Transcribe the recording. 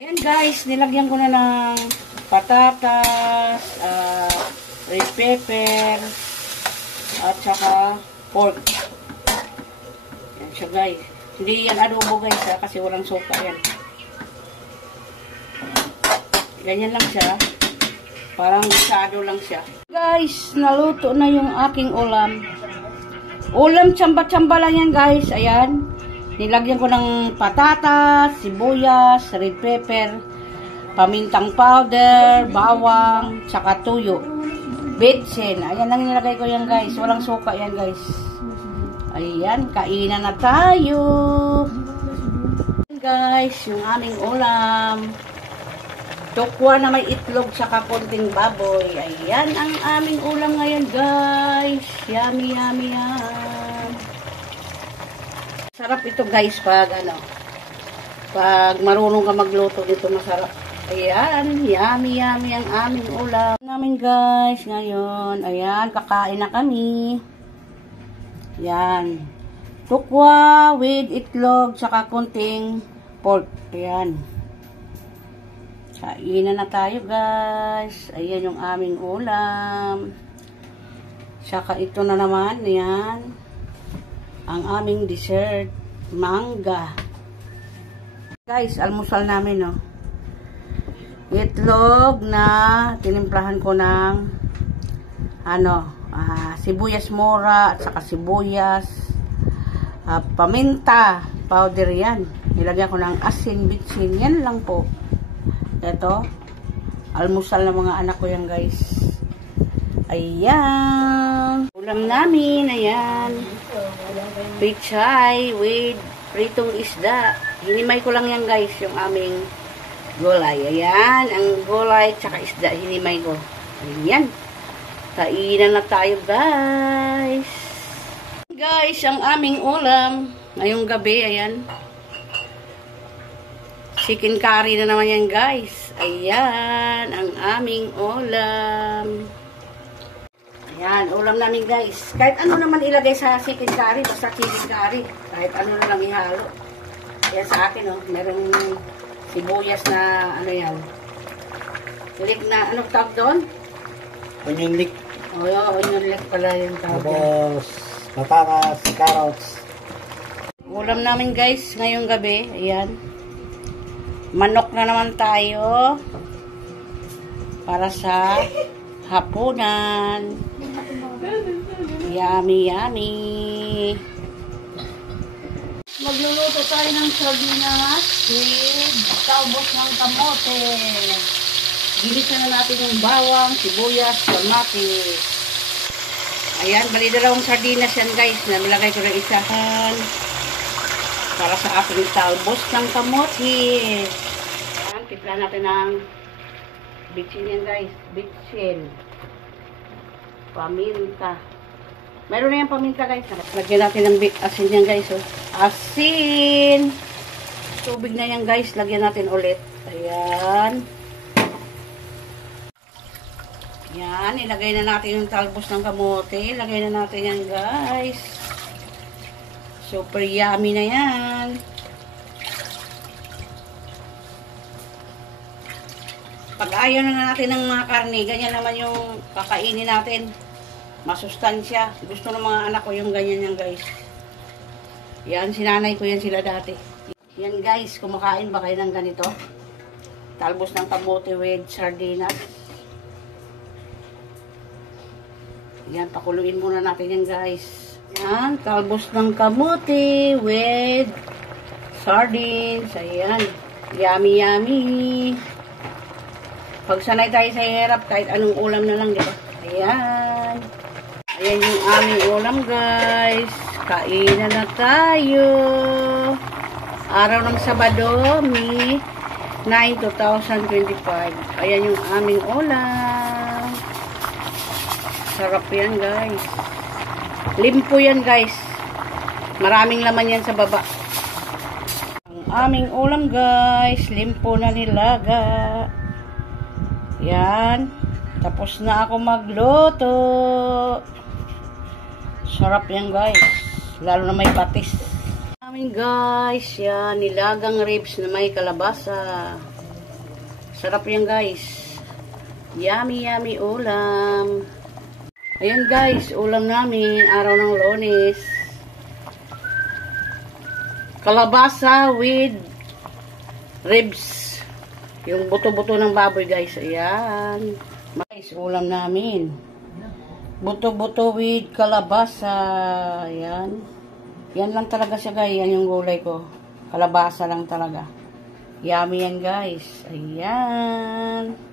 Ayan guys, nilagyan ko na ng patatas, red pepper, at saka pork. Ayan siya guys. Hindi yan adobo guys kasi walang suka yan. Ganyan lang siya. Parang gusado lang siya. Guys, naluto na yung aking ulam. Ulam tsamba-tsamba lang yan guys. Ayan. Nilagyan ko ng patatas, sibuyas, red pepper, pamintang powder, bawang, tsaka tuyo. Betsin. Ayan lang nilagay ko yan guys. Walang suka yan guys. Ayan, kainan na tayo. Ayan guys, yung aming ulam. Tukwa na may itlog tsaka konting baboy. Ayan ang aming ulam ngayon guys. Yummy, yummy, yummy. Sarap ito guys pag marunong ka magluto dito, masarap. Ayan, yummy yummy ang aming ulam namin guys ngayon. Ayan, kakain na kami. Ayan, tukwa with itlog tsaka kunting pork. Ayan, kainan na tayo guys. Ayan yung aming ulam. Tsaka ito na naman, ayan, ang aming dessert, mangga. Guys, almusal namin, no. Itlog na tinimplahan ko ng sibuyas mora at saka sibuyas, paminta powder yan. Nilagyan ko ng asin, bitsin. Yan lang po. Ito, almusal ng mga anak ko yan guys. Ayan. Ulam namin, ayan. Pichay with pritong isda. Hinimay ko lang yan guys, yung aming gulay. Ayan, ang gulay tsaka isda, hinimay ko. Ayan. Kainan na tayo guys. Guys, ang aming ulam ngayong gabi, ayan. Chicken curry na naman yan guys. Ayan, ang aming ulam. Ayan, ulam namin guys. Kahit ano naman ilagay sa chicken curry, basta chicken curry. Kahit ano na lang ihalo. Ayan sa akin, oh. Merong sibuyas na, yan. Lig na, ano tawag doon? Onion leek. Oo, onion leek pala yung tawag. Tapos, patatas, carrots. Ulam namin guys, ngayong gabi. Ayan. Manok na naman tayo. Para sa hapunan. Yummy, yummy. Magluluto tayo ng sardinas with talbos ng kamote. Ginisa na natin yung bawang, sibuyas, kamatis. Ayan, bali dalawang sardinas yan guys. Nilagay ko na isa. Para sa ating talbos ng kamote. Ayan, tipla natin ng bitsin yan guys. Bitsin. Paminta. Meron na yung paminta guys. Lagyan natin ng asin yan guys. Oh. Asin. Tubig na yan guys. Lagyan natin ulit. Ayan. Ayan. Ilagay na natin yung talbos ng kamote. Ilagay na natin yan guys. Super yummy na yan. Pag ayaw na natin ng mga karne, ganyan naman yung kakainin natin. Masustansya. Gusto ng mga anak ko yung ganyan yan guys. Yan, sinanay ko yan sila dati. Yan guys, kumakain ba kayo ng ganito? Talbos ng kamote with sardinas. Yan, pakuluin muna natin yan guys. Yan, talbos ng kamote with sardines. Ayan, yummy yummy. Pag sanay tayo sa hirap, kahit anong ulam na lang, diba? Ayan. Ayan yung aming ulam, guys. Kainan na tayo. Araw ng Sabado, May 9, 2025. Ayan yung aming ulam. Sarap yan, guys. Limpo yan, guys. Maraming laman yan sa baba. Ang aming ulam, guys. Limpo na nilaga. Yan. Tapos na ako magluto. Sarap yan guys. Lalo na may patis. Amin guys. Yan. Nilagang ribs na may kalabasa. Sarap yan guys. Yummy, yummy ulam. Ayan guys, ulam namin, araw ng Lunes. Kalabasa with ribs. Yung buto-buto ng baboy guys. Ayan. Guys, ulam namin. Buto-buto with kalabasa. Ayan. Yan lang talaga siya guys. Yan yung gulay ko. Kalabasa lang talaga. Yummy yan guys. Ayan.